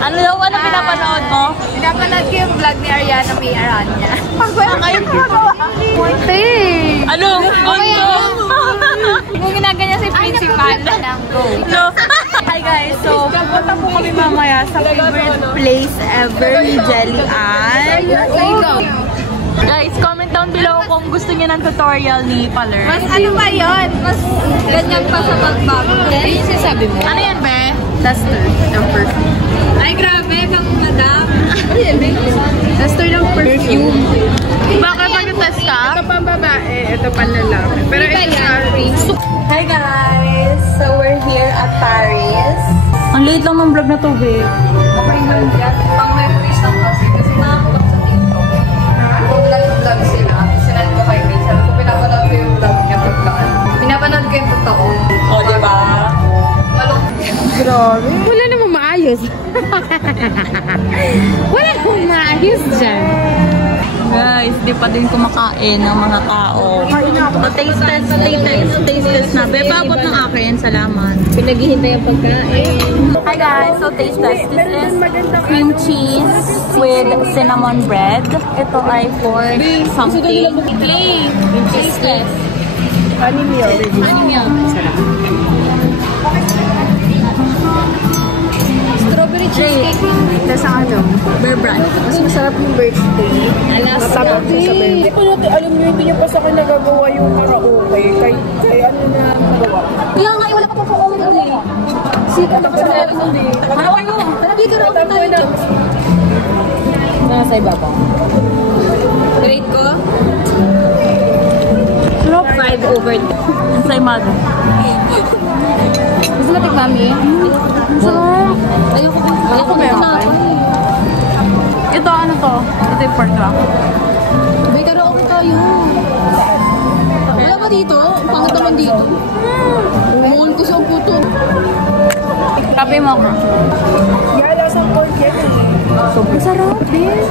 Ano daw? Ano pinapanood mo? Pinapanood ko yung vlog ni Ariana May Aranya. Ayun po. Ano? Kung ginaganyan si Principal. No. Hi guys, so pupunta po kami mamaya sa favorite place ever ni Jelly Ann. Guys, comment down below kung gusto niyo ng tutorial ni Paler. Mas ano ba yun? Mas ganyan pa sa pagbago. Ano yung sasabi mo? Ano yan, be? Tester ng perfume. Ay, grabe, kang madam. Ano yan, be? Tester ng perfume. Bakit mag-test ka? Ito pang babae, ito pang lalaki. Pero ito Hi guys! So we're here at Paris. Ang late lang ng vlog na to, be. Okay lang yan. Pang memories lang kasi nakakulap sa TikTok. Vlog sila. Sinad ko kay May. Sabi ko, pinapanood ko yung vlog niya pagkaan. Pinapanood ko yung totoo. O, diba? grabe. Wala namang maayos. Wala namang maayos dyan. Guys, di pa din kumakain ng mga tao. So, taste test na. Be, paabot ng akin. Salamat. Pinaghihintay ang pagkain. Hi guys, so taste test. This is cream cheese with cinnamon bread. Ito ay for something. Play! Taste test. Honey meal. Strawberry cheesecake. Tapos ang ano? Bear brand. Mas masarap yung birthday. Matapos yung sa birthday. Hindi ko natin, alam nyo, hindi niya pa sa akin nagagawa yung karaoke. Kay ano na nagawa. Kaya nga, wala ka pa po ako eh. Sika na sa meron hindi. Ano kayo? Dito raw tayo. Nasa ibabaw. Grade ko? Sarap. 5/2. Nasa mother. Gusto mo tikmami? Sarap. Ayoko meron pa. Ito, ano to? Ito yung pork lang. May karaoke tayo. Wala ba dito? Ang pangit naman dito. Umuhon ko sa puto. Kape mo ako. Yala sa pork yan. Masarap din.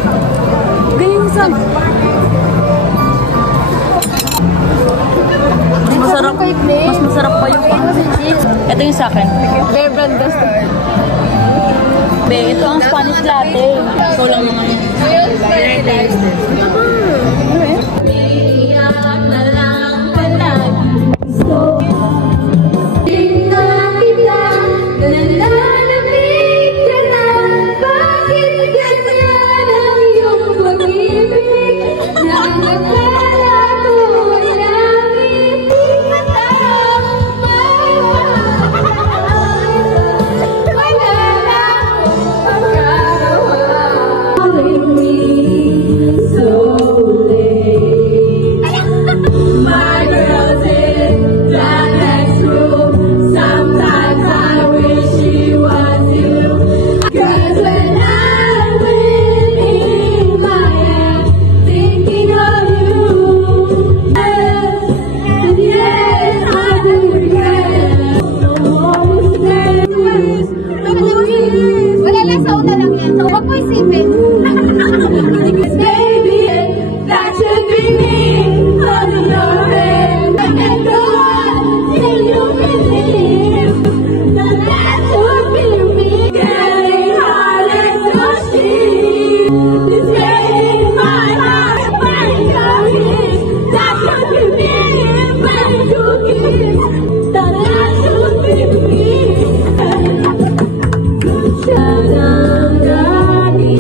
Ganyan sa... Masarap. Mas masarap pa yung ito yung sa akin. Bear brand dust. Be, ito ang Spanish latte. So lang naman. Shadangani